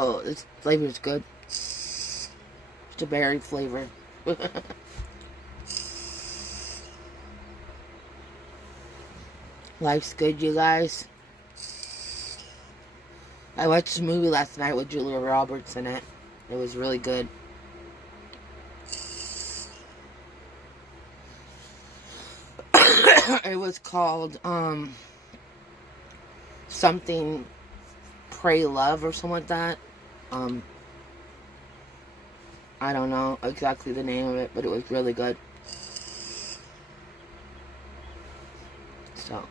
Oh, this flavor is good. It's a berry flavor. Life's good, you guys. I watched a movie last night with Julia Roberts in it. It was really good. It was called, something Pray Love or something like that. I don't know exactly the name of it, but it was really good. So.